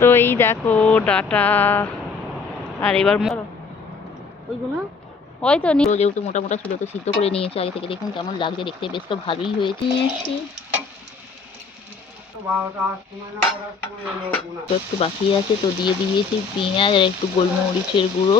তো এই দেখো ডাটা, আর এবার ওইগুলো হয়তো যেহেতু মোটা মোটা ছিল তো সিদ্ধ করে নিয়েছে আগে থেকে। দেখুন কেমন লাগছে দেখতে, বেশ তো ভালোই হয়েছে। নিয়েছি একটু বাকি আছে তো দিয়ে দিয়েছি পেঁয়াজ আর একটু গোলমরিচের গুঁড়ো।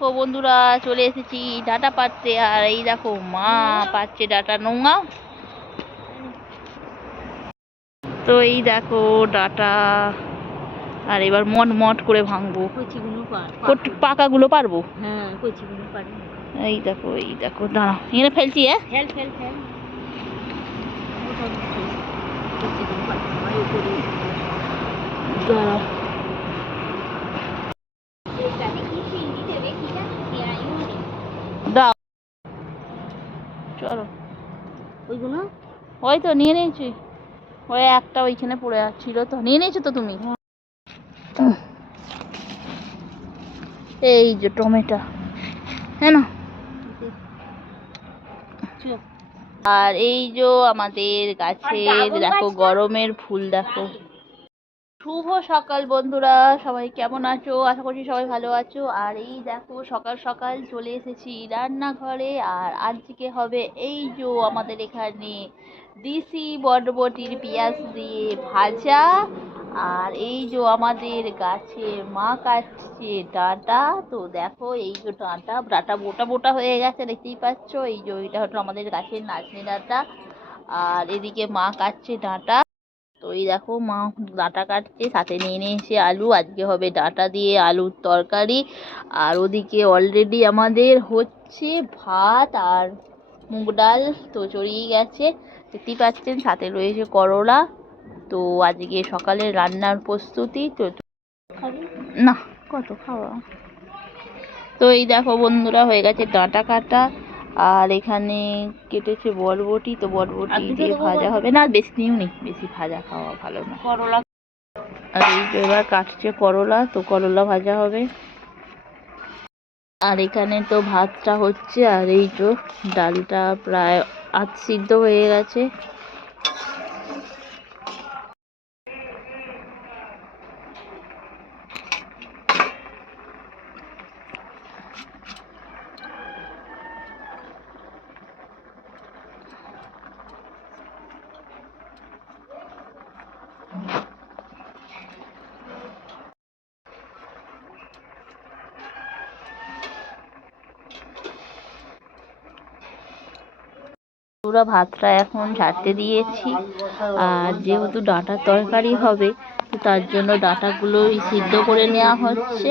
ও বন্ধুরা চলে এসেছি ডাটা পাড়তে, আর এই দেখো মা পাচ্ছে ডাটা নোংা। তো এই দেখো ডাটা, আর এবার মট মট করে ভাঙবো। পাকাগুলো পারবো, হ্যাঁ কচিগুলো পারবো। এই দেখো দাঁড়াও এখানে ফেলছি। দাঁড়াও দাও, চলো ওইগুলো হয়তো নিয়ে নিয়েছি। ওই একটা ওইখানে পড়ে ছিল তো নিয়ে নিয়েছো তো তুমি। এই যে টমেটো, হ্যাঁ না, আর এই যে আমাদের গাছের দেখো গরমের ফুল দেখো। শুভ সকাল বন্ধুরা, সবাই কেমন আছো? আশা করছি সবাই ভালো আছো। আর এই দেখো সকাল সকাল চলে এসেছি রান্নাঘরে, আর আজকে হবে এই যে আমাদের এখানে দেশি বরবটির পেঁয়াজ দিয়ে ভাজা। আর এই যে আমাদের গাছে মা কাটছে ডাঁটা, তো দেখো এই যে ডাঁটা মোটা মোটা হয়ে গেছে দেখতেই পাচ্ছ। এই যে এটা হলো আমাদের গাছের নাচনি ডাঁটা, আর এদিকে মা কাটছে ডাঁটা। তো এই দেখো মা ডাঁটা কাটছে, সাথে নিয়ে নিয়েছে আলু, আজকে হবে ডাঁটা দিয়ে আলুর তরকারি। আর ওদিকে অলরেডি আমাদের হচ্ছে ভাত আর মুগ ডাল তো চড়িয়ে গেছে দেখতেই পাচ্ছেন, সাথে রয়েছে করলা। তো আজকে সকালে রান্নার প্রস্তুতি তো না কত খাওয়া। তো এই দেখো বন্ধুরা হয়ে গেছে ডাঁটা কাটা, আর এখানে কেটেছে বরবটি, তো বরবটি দিয়ে ভাজা হবে না, বেশি নিও নি, বেশি ভাজা খাওয়া ভালো না। করলা, আর এই তো এবার কাটছে করলা, তো করলা ভাজা হবে। আর এখানে তো ভাতটা হচ্ছে, আর এই তো ডালটা প্রায় আধ সিদ্ধ হয়ে গেছে। পুরো ভাতটা এখন ঝাড়তে দিয়েছি, আর যেহেতু ডাঁটার তরকারি হবে তো তার জন্য ডাঁটাগুলো সিদ্ধ করে নেওয়া হচ্ছে।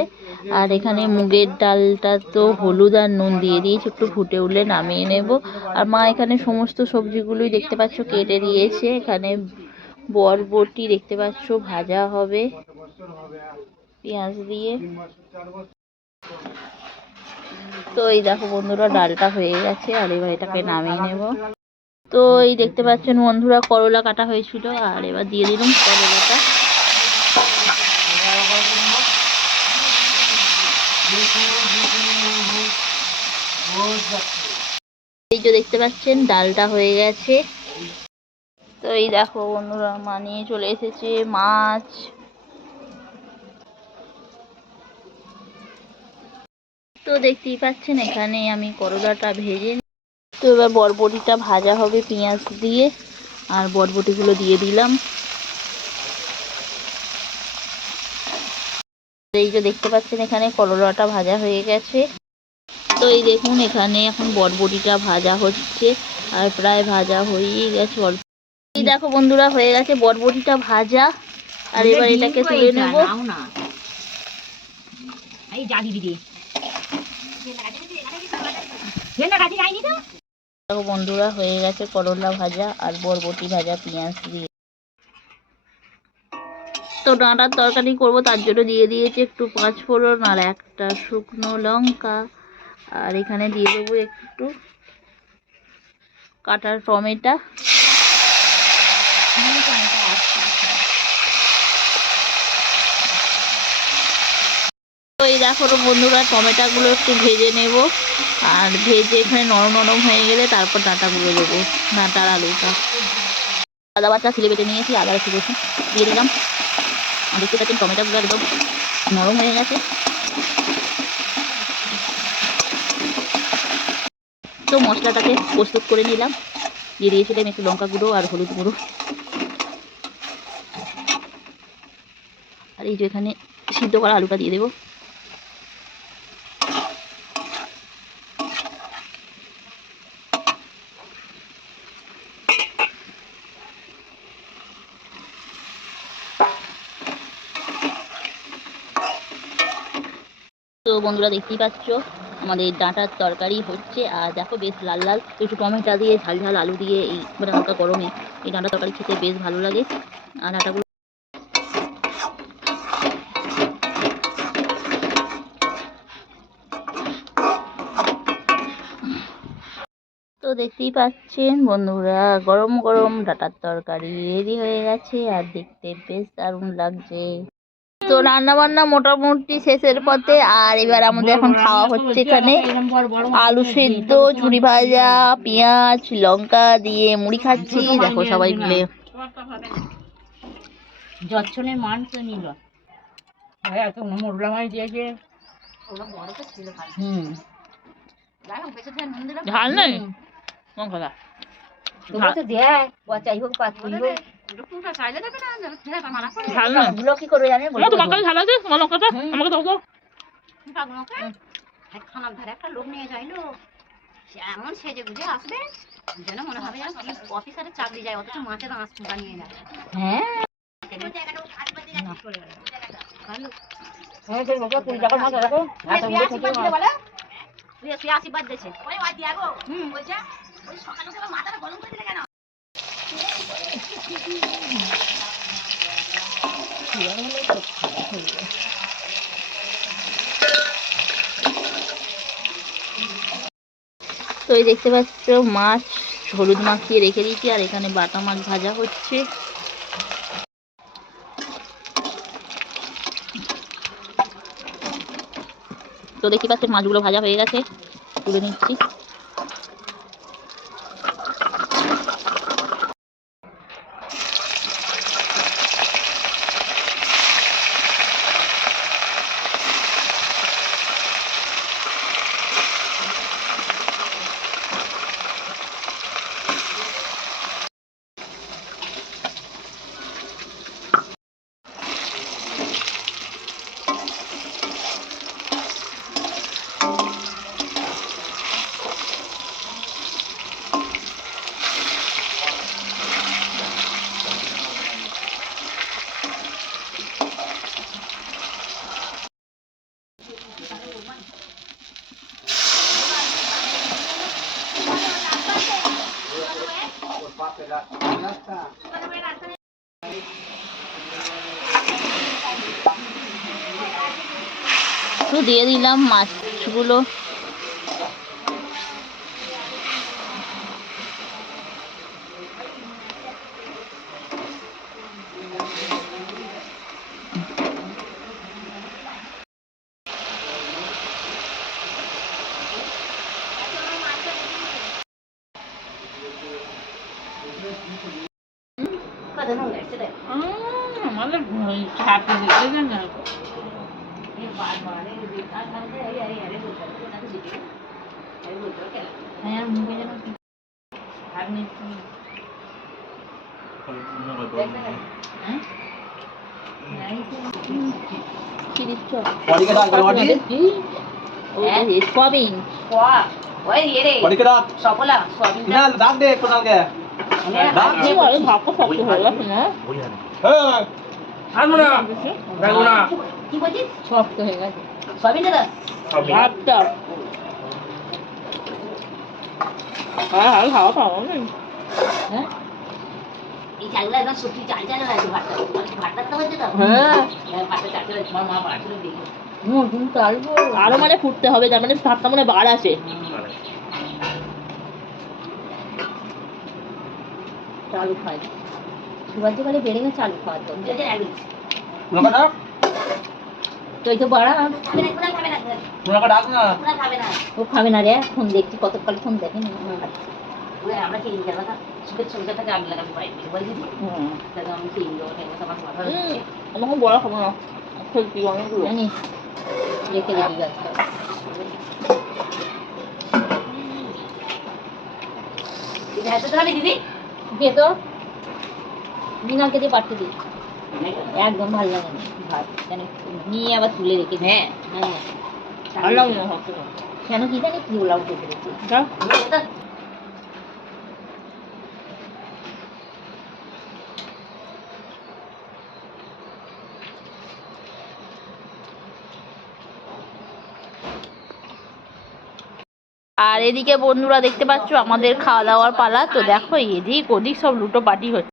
আর এখানে মুগের ডালটা তো হলুদ আর নুন দিয়ে দিয়েছি, একটু ফুটে উঠলে নামিয়ে নেব। আর মা এখানে সমস্ত সবজিগুলোই দেখতে পাচ্ছ কেটে দিয়েছে। এখানে বরবটি দেখতে পাচ্ছ ভাজা হবে পেঁয়াজ দিয়ে। তো এই দেখো বন্ধুরা ডালটা হয়ে গেছে, আর এবার এটাকে নামিয়ে নেব। তো এই দেখতে পাচ্ছেন বন্ধুরা করলা কাটা হয়েছিল, আর এবার দিয়ে দিলাম করলাটা। এই যে দেখতে পাচ্ছেন ডালটা হয়ে গেছে। তো এই দেখো বন্ধুরা মা নিয়ে চলে এসেছে মাছ। তো দেখতেই পাচ্ছেন এখানে আমি করলাটা ভেজে, তো এবার বরবটিটা ভাজা হবে পেঁয়াজ দিয়ে, আর বরবটিগুলো দিয়ে দিলাম। এই যে দেখতে পাচ্ছেন এখানে করলাটা ভাজা হয়ে গেছে। তো এই দেখুন এখানে এখন বরবটিটা ভাজা হচ্ছে, আর প্রায় ভাজা হয়েই গেছে। এই দেখো বন্ধুরা হয়ে গেছে বরবটিটা ভাজা, আর এবার এটাকে তুলে নেব। দেখো বন্ধুরা, হয়ে গেছে করলা ভাজা আর বরবটি ভাজা পেঁয়াজ দিয়ে। তো ডাঁটার তরকারি করব, তার জন্য দিয়ে দিয়েছি একটু পাঁচফোড়ন আর একটা শুকনো লঙ্কা। আর এখানে দিয়ে দেবো একটু কাটা টমেটো। তো এই দেখো বন্ধুরা, টমেটোগুলো একটু ভেজে নেব। আর ভেজে এখানে নরম নরম হয়ে গেলে তারপর ডাঁটাগুলো দেবো, ডাঁটার আলুটা। আদা বাটা ছিলে বেটে নিয়েছি, আদা একটু রসুন দিয়ে দিলাম। দেখতে পাচ্ছেন টমেটোগুলো একদম নরম হয়ে গেছে। তো মশলাটাকে প্রস্তুত করে নিলাম। দিয়ে দিয়েছিলাম একটু লঙ্কা গুঁড়ো আর হলুদ গুঁড়ো। আর এই যে এখানে সিদ্ধ করা আলুটা দিয়ে দেবো। তো বন্ধুরা, দেখতেই পাচ্ছ আমাদের ডাঁটার তরকারি হচ্ছে। আর দেখো বেশ লাল লাল, একটু টমেটো দিয়ে ঝাল ঝাল আলু দিয়ে এই মানে হালকা গরমে এই ডাঁটার তরকারি খেতে বেশ ভালো লাগে। আর ডাঁটাগুলো তো দেখতেই পাচ্ছেন বন্ধুরা, গরম গরম ডাঁটার তরকারি রেডি হয়ে গেছে আর দেখতে বেশ দারুণ লাগছে। তো রান্না বান্না মোটামুটি শেষের পথে। আর এবার আমাদের এখন খাওয়া হচ্ছে এখানে আলু সেদ্ধ, ঝুড়ি ভাজা, পেঁয়াজ লঙ্কা দিয়ে মুড়ি খাচ্ছি। দেখো সবাই মিলে যচ্ছনের মান তো নিল মোরলা মাছ দিয়েছে। ঝাল নেই লঙ্কাটা কি করবে জানে ঝাল আছে তোমার লঙ্কাটা আমাকে দাও তো। খানার ধারে একটা লোক নিয়ে যাইলো, সে এমন সেজে গুজে আসবে যেন মনে হবে যেন অফিসারের চাকরি যায়, অথচ মাছের আঁশ ফুটা নিয়ে যায়। হ্যাঁ আশীর্বাদ দিয়েছে। তো এই দেখতে পাচ্ছ মাছ হলুদ মাখিয়ে রেখে দিয়েছি। আর এখানে বাটা মাছ ভাজা হচ্ছে। তো দেখতে পাচ্ছেন মাছগুলো ভাজা হয়ে গেছে, তুলে নিচ্ছি। তো দিয়ে দিলাম মাছগুলো। সয়াবিন ডাক দে কোথাও গে ডাক ভাগ্য শক্ত হয়ে গেছে না। আনবো না রাখবো না কি বলছিস? শক্ত হয়ে গেছে সয়াবিন দাদা ভাতটা হ্যাঁ খাওয়া পাবো না হ্যাঁ এই চালগুলো একদম সত্যি চাল চাল আছে ভাতটা ভাতটা তো হচ্ছে তো হ্যাঁ ভাতটা চাল চাল তোমার মা বাড়ছিল দিয়ে কিন্তু আরো মানে ফুটতে হবে তার মানে ভাতটা মানে বার আছে চালু খাই সুগার দোকানে বেড়ে গেছে চালু খাওয়ার তো লঙ্কা ডাক তো এই তো বাড়া লঙ্কা ডাক না ও খাবে না রে এখন দেখছি কতকাল ফোন দেখেনি আমরা খেয়ে নিতে পারবো সুখের ছবিটা থেকে আগে লাগাবো বলে দিদি দাদা আমি খেয়ে নিবো আমাকে বড় খাবো না খেলছি অনেকগুলো জানি রেখে রেখে গাছটা দিদি দে তো মিনালকে দিয়ে পাঠিয়ে দিই একদম ভালো লাগে না ভাত কেন নিয়ে আবার তুলে রেখে দিই। হ্যাঁ হ্যাঁ ভালো লাগে না ভাতটা কেন কি জানি কি ওলা উঠে পড়েছে আর এদিকে বন্ধুরা দেখতে পাচ্ছ আমাদের খাওয়া দাওয়ার পালা তো দেখো এদিক ওদিক সব লুটো পাটি হচ্ছে